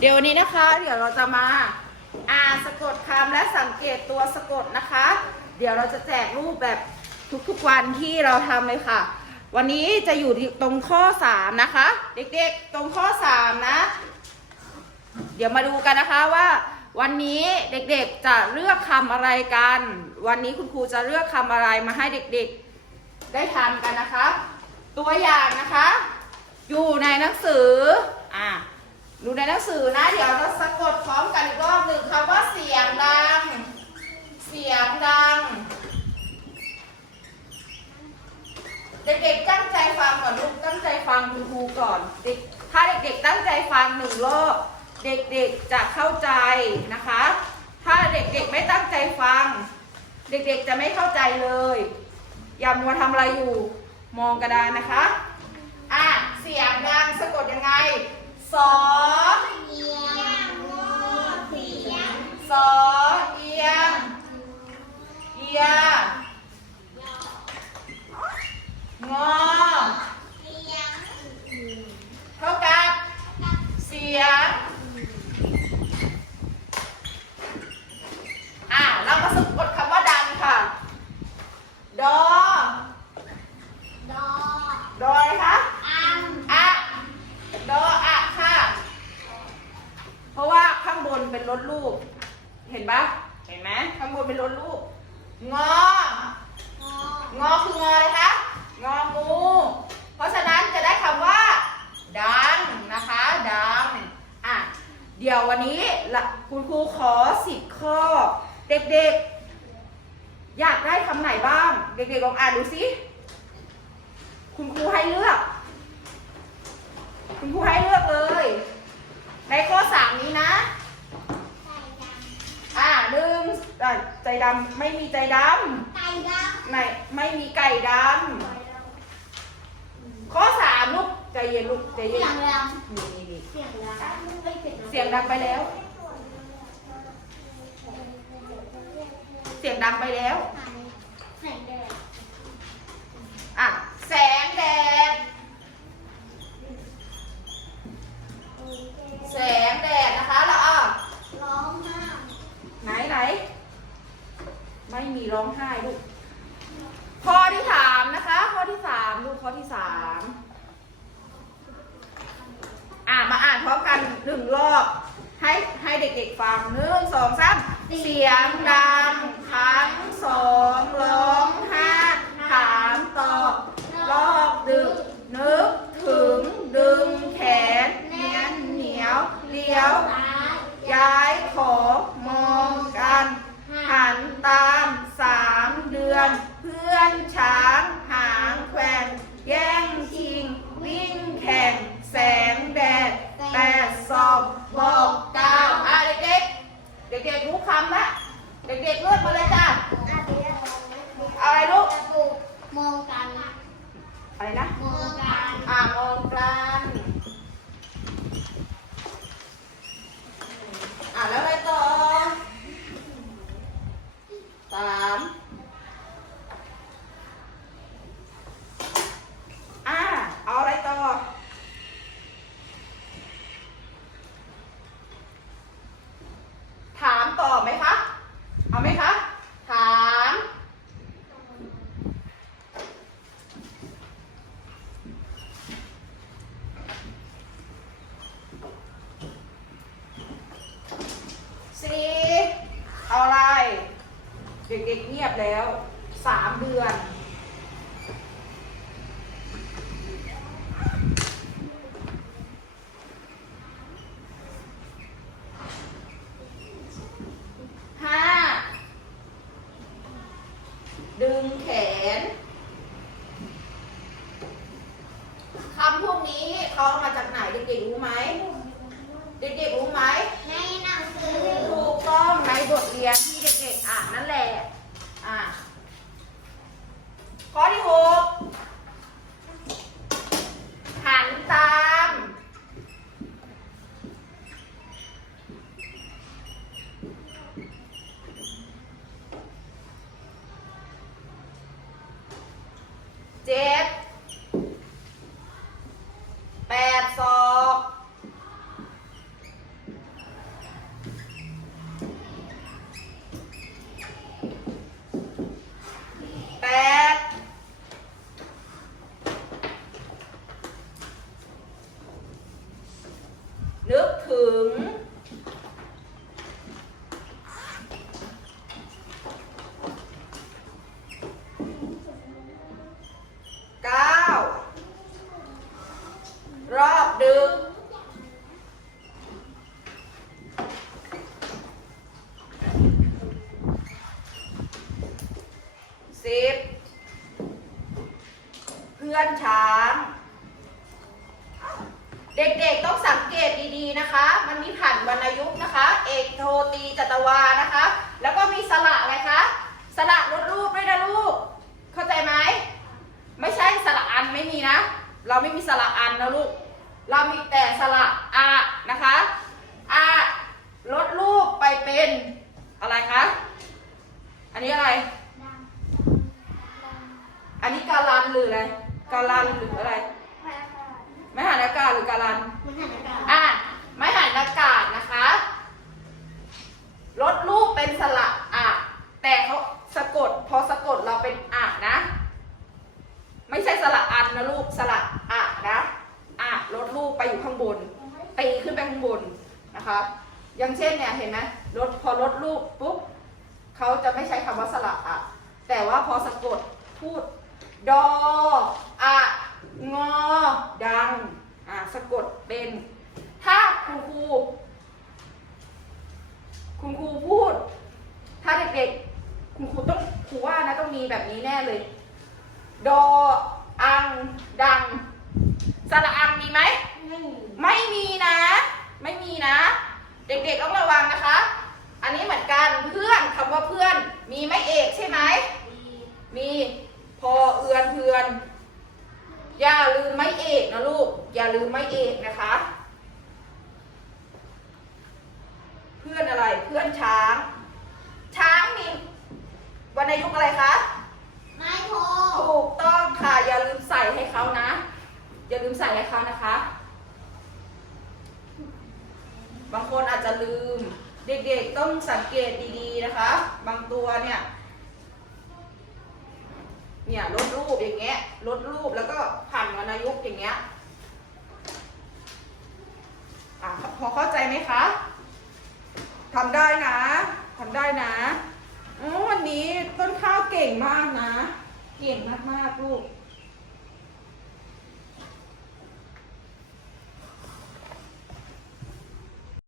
เดี๋ยววันนี้นะคะ เดี๋ยวเราจะมาอ่านสะกดคำและสังเกตตัวสะกดนะคะ เดี๋ยวเราจะแจกรูปแบบทุกๆวันที่เราทำเลยค่ะ วันนี้จะอยู่ตรงข้อ 3 นะคะ เด็กๆตรงข้อ 3 นะ เดี๋ยวมาดูกันนะคะว่า วันนี้เด็กๆจะเลือกคำอะไรกัน วันนี้คุณครูจะเลือกคำอะไรมาให้เด็กๆ ได้ทำกันนะคะ ตัวอย่างนะคะ อยู่ในหนังสืออะ ดูในหนังสือนะ เดี๋ยวเราสะกดพร้อมกันอีกรอบหนึ่งคำว่าเสียงดัง เสียงดัง เด็กๆตั้งใจฟังก่อนลูกตั้งใจฟังคุณครูก่อนเด็กถ้าเด็กๆตั้งใจฟังหนึ่งรอบเด็กๆจะเข้าใจนะคะ ถ้าเด็กๆไม่ตั้งใจฟัง เด็กๆจะไม่เข้าใจเลย อย่ามัวทำอะไรอยู่ มองกระดานนะคะ อะ เสียงดังสะกดยังไง สอเอียงงอเสียง สอเอียง เอีย งอ เสียง เท่ากับ เสียง อะ เรามาสะกดคำว่าดังค่ะ ดอ ดอ ดออะไรคะ อัง อะดออะค่ะ เพราะว่าข้างบน เป็นรถลูกเห็นปะเห็นไหมข้างบนเป็นรถลูกงองอ งอคืองออะไรคะงองู เพราะฉะนั้นจะได้คำว่า ดังนะคะ ดังอะเดี๋ยววันนี้คุณครูขอสิบข้อ เด็กๆ อยากได้คำไหนบ้าง เด็กๆลองอ่านดูสิคุณครูให้เลือก คุณครูให้เลือกเลย ในข้อสามนี้นะ ไก่ด อ่าห นึ่งอะใจดำไม่มีใจดำไก่ดำไหนไม่มีไก่ดำข้อสามลูกใจเย็นลูกใจำเย็เสียนงดังนี่นี่นี่เสียงดังไม่เสียงดังเสียงดังไปแล้ว เสียงดังไปแล้ว แสงแดดอะ แสงแดด แสงแดดนะคะ แล้วอะ ร้องไห้ ไหนไหน ไม่มี ร้องไห้ลูกข้อที่สามนะคะ ข้อที่สามลูกข้อที่สามอะมาอ่านพร้อมกันหนึ่งรอบ ให้ให้เด็กๆฟังหนึ่งสองสามเสียงดังครั้งสองร้องห้าถามตอบรอบดึก นึกถึงดึงแขนเนียนเหนียวเลี้ยว ย้ายขอมองกัน หันตาม อนเพื่อนช้างหางแขวนแย่งชิง วิ่งแข่ง แสงแดดแปดสอบบอกเก้าวอะเด็กๆ เด็กๆรู้คำละเด็กๆเลือกมาเลยจ้า อะไรลูก จะปลูกมองกัน อะไรนะ มองกัน อ่ามองกันอะแล้วอะไรต่อสามอะเอาอะไรต่อ ถามตอบไหมคะ เอาไหมคะ ถาม สี่เอาอะไร เด็กๆเงียบแล้วสามเดือน ห้า ดึงแขน คำพวกนี้เขาเอามาจากไหนเด็กๆรู้ไหม เด็กๆรู้ไหม ในหนังสือ ถูกต้องในบทเรียนที่เด็กๆอ่านนั่นแหละ อะ ข้อที่หกหันตาม เจ็ดแปดศอก ง เก้ารอบดึงสิบเพื่ อนช้าง เด็กๆต้องสังเกตดีๆนะคะ มันมีผันวรรณยุกต์นะคะ เอกโทตีจัตวานะคะ แล้วก็มีสระอะไรคะสระลดรูปด้วยนะลูก เข้าใจไหมไม่ใช่สระอันไม่มีนะ เราไม่มีสระอันนะลูก เรามีแต่สระอานะคะอาลดรูปไปเป็นอะไรคะ อันนี้อะไร อันนี้การันหรืออะไร การันหรืออะไร ไม่หันอากาศหรือการันมันหันอากาศอะไม้หันอากาศนะคะลดรูปเป็นสระอะ แต่เขาสะกดพอสะกดเราเป็นอะนะ ไม่ใช่สระอันนะลูกสระอะนะอะลดรูปไปอยู่ข้างบนตีขึ้นไปข้างบนนะคะ อย่างเช่นเนี่ยเห็นไหมลดพอลดรูปปุ๊บเขาจะไม่ใช้คำว่าสระอะแต่ว่าพอสะกดพูด ดออะงอ ดัง อ่าสะกดเป็น ถ้าคุณครู คุณครูพูด ถ้าเด็กๆ คุณครูต้องครูว่านะต้องมีแบบนี้แน่เลย ดอ อัง ดัง สระอังมีไหม ไม่มีไม่มีนะ ไม่มีนะ เด็กๆต้องระวังนะคะ อันนี้เหมือนกัน เพื่อนคำว่าเพื่อน มีไหม่เอกใช่ไหม มี พอเอือนเพื่อน อย่าลืมไม่เอกนะลูก อย่าลืมไม่เอกนะคะ เพื่อนอะไร เพื่อนช้าง ช้างมีวรรณยุกต์อะไรคะ ไม้โทถูกต้องค่ะ อย่าลืมใส่ให้เขานะ อย่าลืมใส่ให้เขานะคะ บางคนอาจจะลืม เด็กๆต้องสังเกตดีๆนะคะ บางตัวเนี่ย เนี่ยลดรูปอย่างเงี้ยลดรูปแล้วก็ผ่านวรรณยุกต์อย่างเงี้ยอะพอเข้าใจไหมคะทำได้นะทำได้นะอ๋อวันนี้ต้นข้าวเก่งมากนะ เก่งมากๆลูก